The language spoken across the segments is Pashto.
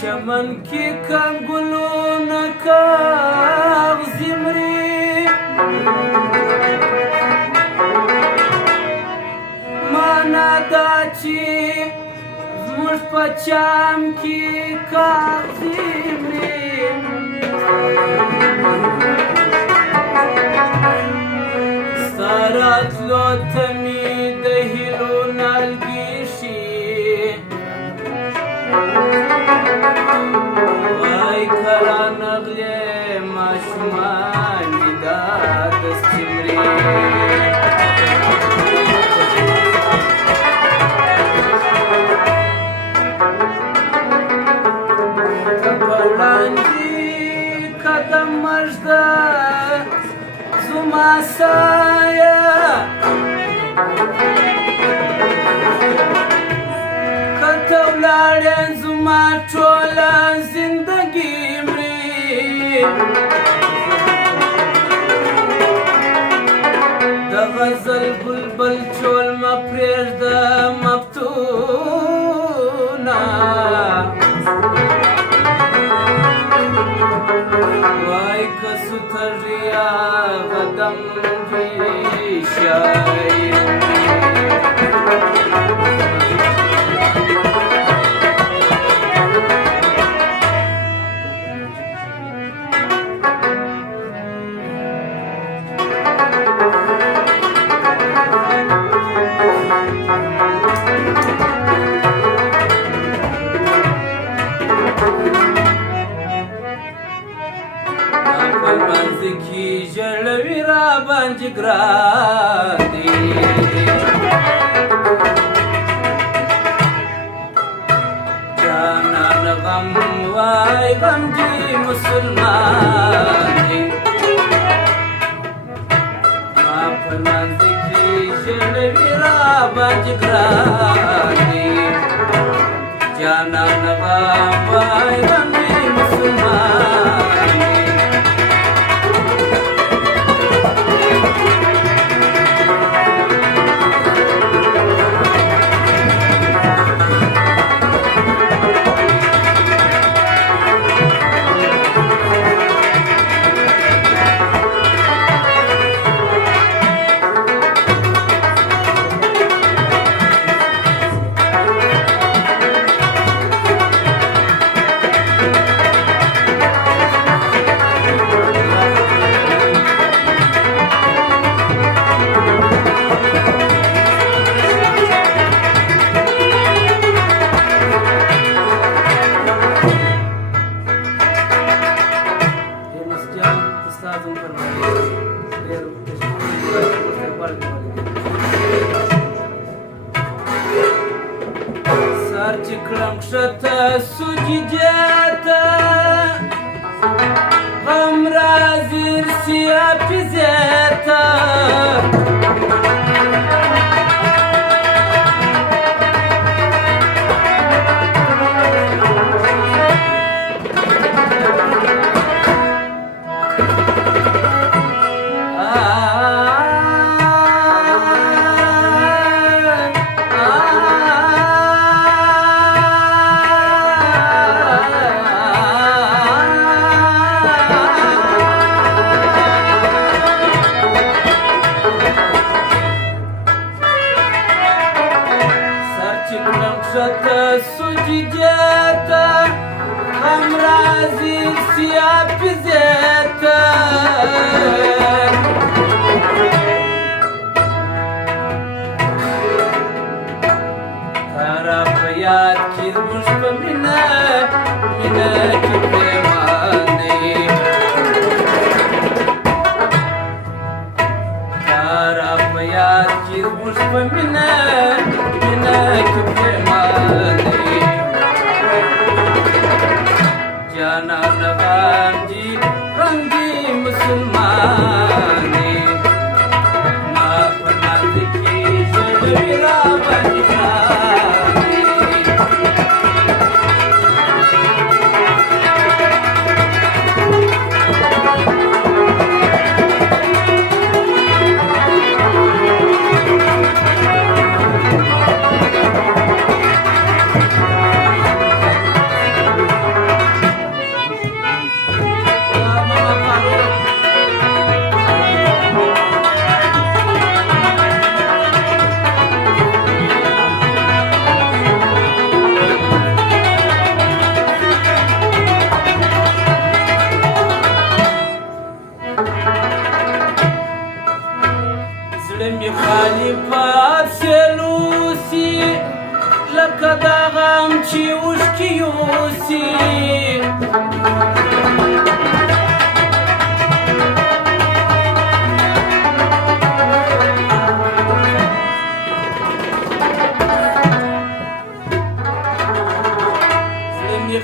چمن کی کنگلونه کاغذی مري مانا دا چې زموږ په چام کې کاغذي مري ستا راتلو ته مې د هیلو نالګي شي وای کله نغلې ماشومان دي دا دستې مري که په وړاندې قدم مژده زما سایه که ته ولاړې زما ټوله زندګي مري د غزل بلبل چول مه پرېږده مفتونه وای که سوتږي هغه دم دوی شاعر کی ژړوي را باندې ګران دي جانان غم وای غم دي مسلمان دي ما په منځ کې ژړوي را باندې ګران دي جانان غم وای غم دي مسلمان دي سر چې کړم ښکته سجدې غم راځي رسي حافظې ته ښکته سجدې ته غم راځي رسي حافظې ته تا را په یاد کې زموږ په مینه مینه کې پرېمان دی تا را په یاد کې زموږ په مینه مینه کې پرېمان دی جانان غم دي غم دي مسلمان دی ما په منځ کې ژړوي را باندې ګران دی می خالفات سلوسی لکه دا غم چې اوښکې یوسي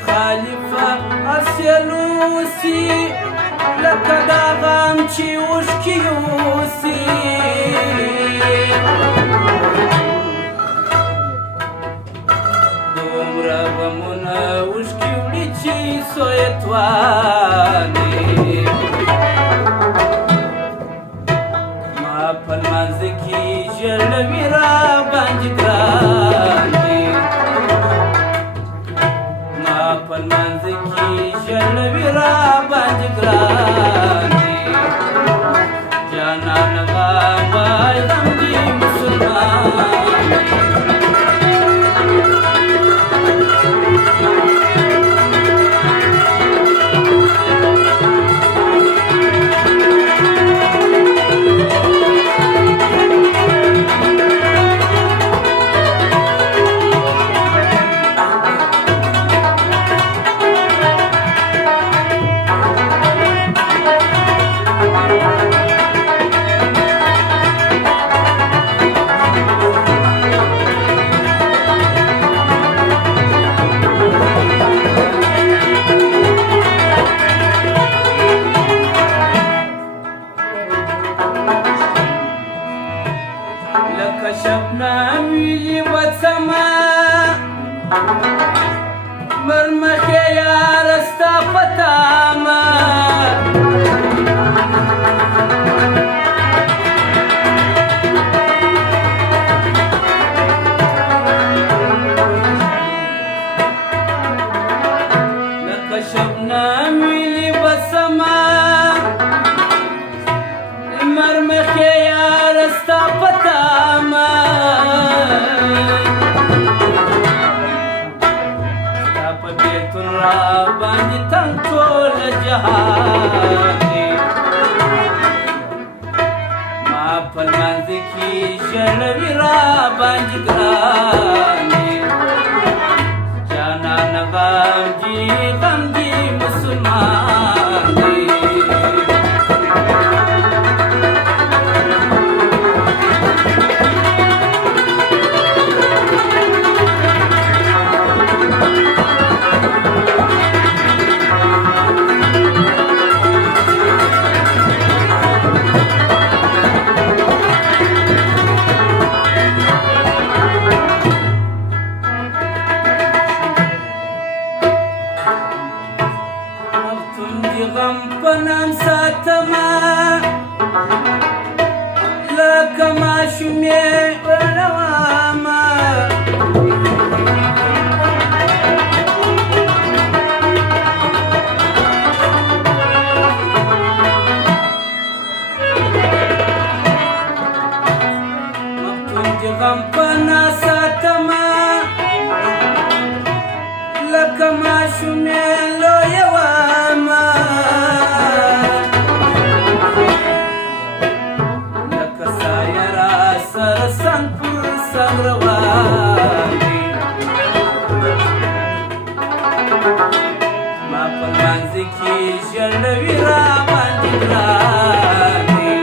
خلیفه اسیلوسی لکه دا غم چې اوښکې یوسي دومره غمونه اوښکې وړي چې سوی توانې ما په لمانځه کې ژړوي راباندې ګرانې په لمانځه کې ژړوي راباندې ګرانې جانانه غم وای غم دې مسلمانې شبنم ویلی وڅما مرمخې یاره ستا په تامه لکه شبنم ویلی وڅما مرمخې یاره ستا په تامه باندې تنګ ټول جهان دی ما په لمانځه کې ژړوي راباندې ګرانې جانانه غم دې مسلمان دی غم په نام ساتمه لکه ماشومې ورڼوامه مفتون دې غم په نام ساتمه لکه ماشومې لویوامه سنگ پر سنگ روان دی ما په لمانځه کې ژړوي راباندې ګرانې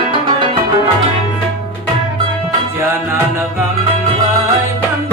جانانه غم وای غم